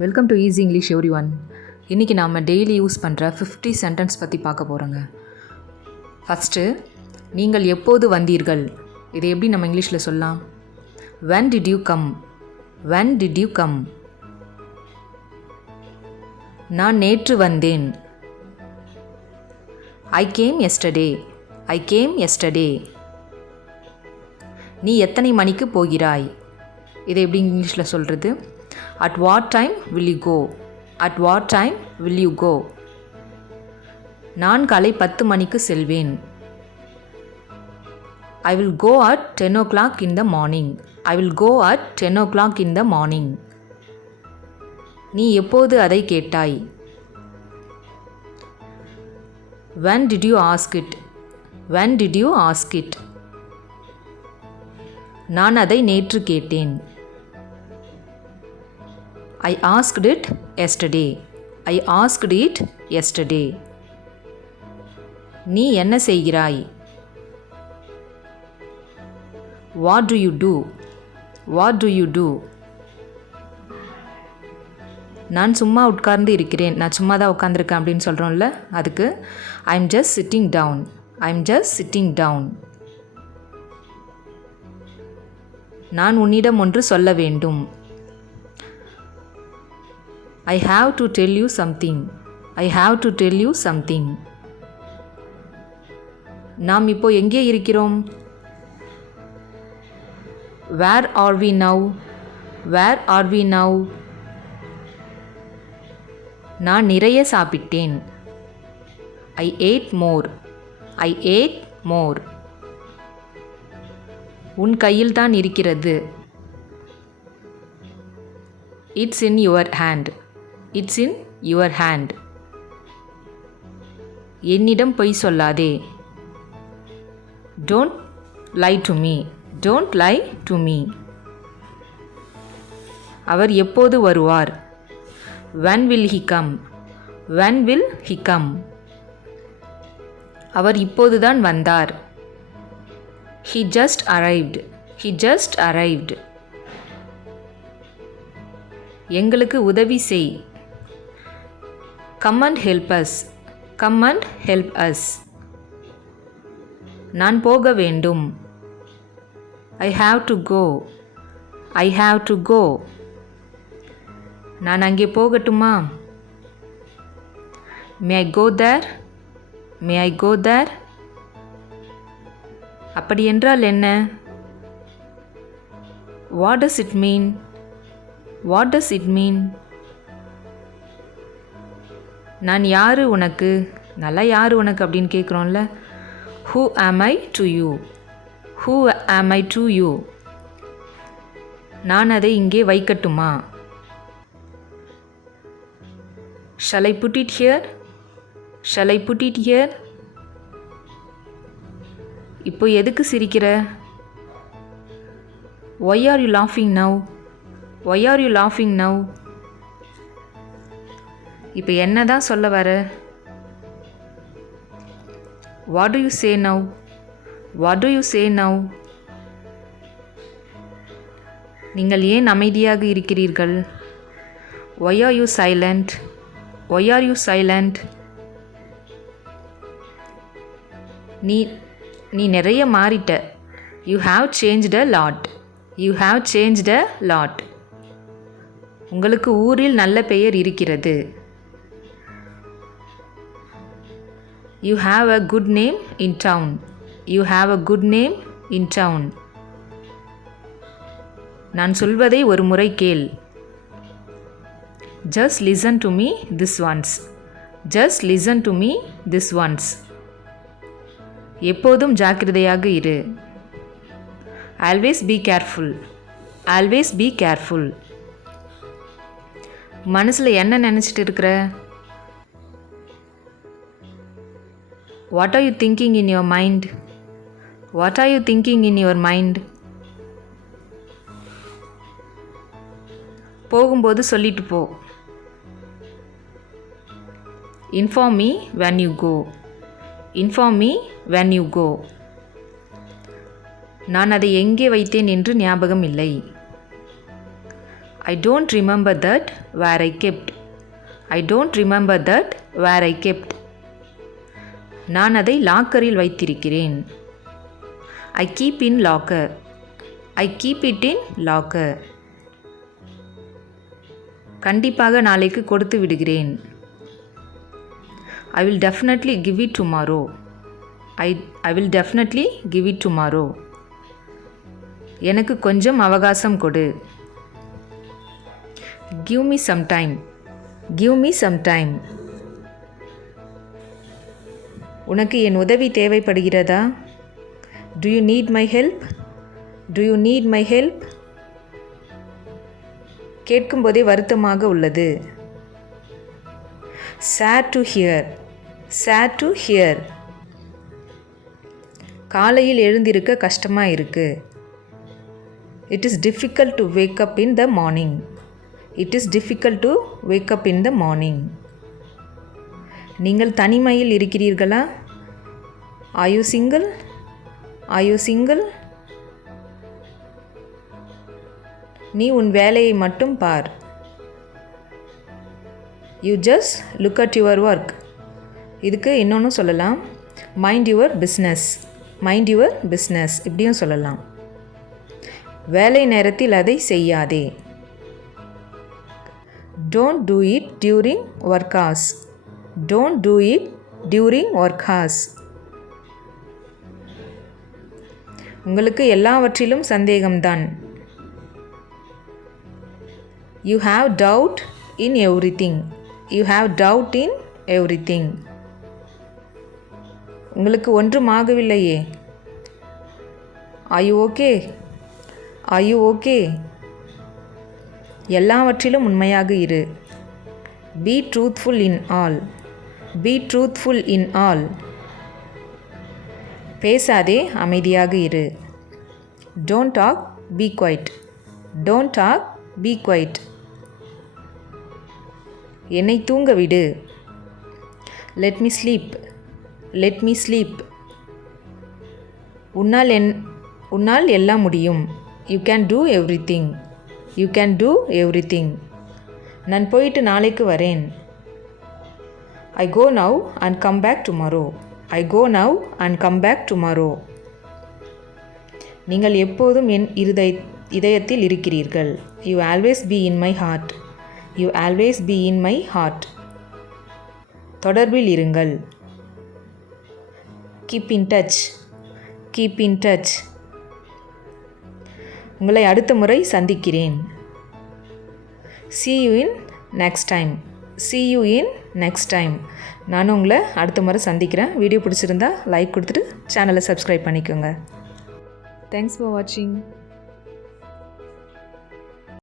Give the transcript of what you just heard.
Welcome to easy English every one. இன்றைக்கி நாம் daily use பண்ணுற 50 சென்டென்ஸ் பற்றி பார்க்க போகிறோங்க. ஃபஸ்ட்டு, நீங்கள் எப்போது வந்தீர்கள்? இதை எப்படி நம்ம இங்கிலீஷில் சொல்லலாம்? when did you come? when did you come? நான் நேற்று வந்தேன். I came yesterday. I came yesterday. நீ எத்தனை மணிக்கு போகிறாய்? இதை எப்படி இங்கிலீஷில் சொல்கிறது? At what time will you go? At what time will you go? நான் காலை 10 மணிக்கு செல்வேன். I will go at 10 o'clock in the morning. I will go at 10 o'clock in the morning. நீ எப்போது அதை கேட்டாய்? When did you ask it? When did you ask it? நான் அதை நேற்று கேட்டேன். I asked it yesterday. I asked it yesterday. நீ என்ன செய்கிறாய்? What do you do? What do you do? நான் சும்மா உட்கார்ந்து இருக்கிறேன். நான் சும்மா தான் உட்கார்ந்துருக்கேன் அப்படின்னு சொல்கிறோம்ல, அதுக்கு I'm just sitting down. I'm just sitting down. நான் உன்னிடம் ஒன்று சொல்ல வேண்டும். I have to tell you something. I have to tell you something. நாம் இப்போ எங்கே இருக்கிறோம்? Where are we now? Where are we now? நான் நிறைய சாப்பிட்டேன். I ate more. I ate more. உன் கையில் தான் இருக்கிறது. It's in your hand. It's in your hand. என்னிடம் பொய் சொல்லாதே. Don't lie to me. Don't lie to me. அவர் எப்போது வருவார்? When will he come? When will he come? அவர் இப்போதுதான் வந்தார். He just arrived. He just arrived. எங்களுக்கு உதவி செய். Come and help us. Come and help us. நான் போக வேண்டும். I have to go. I have to go. நான் அங்கே போகட்டுமா? May I go there? May I go there? அப்படி என்றால் என்ன? What does it mean? What does it mean? நான் யாரு உனக்கு? நல்லா யாரு உனக்கு அப்படின்னு கேட்குறோம்ல. Who am I to you? Who am I to you? நான் அதை இங்கே வைக்கட்டுமா? Shall I put it here? Shall I put it here? இப்போ எதுக்கு சிரிக்கிற? Why are you laughing now? Why are you laughing now? இப்போ என்ன தான் சொல்ல வர? What do you say now? What do you say now? நீங்கள் ஏன் அமைதியாக இருக்கிறீர்கள்? Why are you silent? Why are you silent? நீ நிறைய மாறிட்ட. You have changed a lot. You have changed a lot. உங்களுக்கு ஊரில் நல்ல பெயர் இருக்கிறது. You have a good name in town. You have a good name in town. நான் சொல்வதை ஒரு முறை கேள். Just listen to me this once. Just listen to me this once. எப்போதும் ஜாக்கிரதையாக இரு. Always be careful. Always be careful. மனசில் என்ன நினச்சிட்டு இருக்கிற? What are you thinking in your mind? What are you thinking in your mind? போகும்போது சொல்லிட்டு போ. Inform me when you go. Inform me when you go. நான் அதை எங்கே வைத்தேன் என்று ஞாபகம் இல்லை. I don't remember that where I kept. I don't remember that where I kept. நான் அதை லாக்கரில் வைத்திருக்கிறேன். I keep in locker. I keep it in locker. கண்டிப்பாக நாளைக்கு கொடுத்து விடுகிறேன். I will definitely give it tomorrow. I will definitely give it tomorrow. எனக்கு கொஞ்சம் அவகாசம் கொடு. Give me some time. Give me some time. உனக்கு என் உதவி தேவைப்படுகிறதா? Do you need my help? Do you need my help? கேட்கும்போதே வருத்தமாக உள்ளது. Sad to hear. Sad to hear. காலையில் எழுந்திருக்க கஷ்டமாக இருக்கு. It is difficult to wake up in the morning. It is difficult to wake up in the morning. நீங்கள் தனிமையில் இருக்கிறீர்களா? Are you single? Are you single? நீ உன் வேலையை மட்டும் பார். You just look at your work. இதுக்கு இன்னொன்று சொல்லலாம். Mind your business. Mind your business. இப்படியும் சொல்லலாம். வேலை நேரத்தில் அதை செய்யாதே. Don't do it during work hours. Don't do it during work hours. உங்களுக்கு எல்லாவற்றிலும் சந்தேகம்தான். You have doubt in everything. You have doubt in everything. உங்களுக்கு ஒன்றும் ஆகவில்லையே. Are you okay? Are you okay? எல்லாவற்றிலும் உண்மையாக இரு. Be truthful in all. Be truthful in all. பேசாதே, அமைதியாக இரு. Don't talk, be quiet. Don't talk, be quiet. என்னை தூங்க விடு. Let me sleep. Let me sleep. உன்னால் எல்லாம் முடியும். You can do everything. You can do everything. நான் போயிட்டு நாளைக்கு வரேன். I go now and come back tomorrow. I go now and come back tomorrow. நீங்கள் எப்போதும் என் இதயத்தில் இருக்கிறீர்கள். You always be in my heart. You always be in my heart. தொடர்பில் இருங்கள். Keep in touch. Keep in touch. உங்களை அடுத்த முறை சந்திக்கிறேன். See you in next time. See you in next time. நானும் உங்களை அடுத்த முறை சந்திக்கிறேன். வீடியோ பிடிச்சிருந்தா லைக் கொடுத்துட்டு சேனலை சப்ஸ்கிரைப் பண்ணிக்கோங்க. Thanks for watching.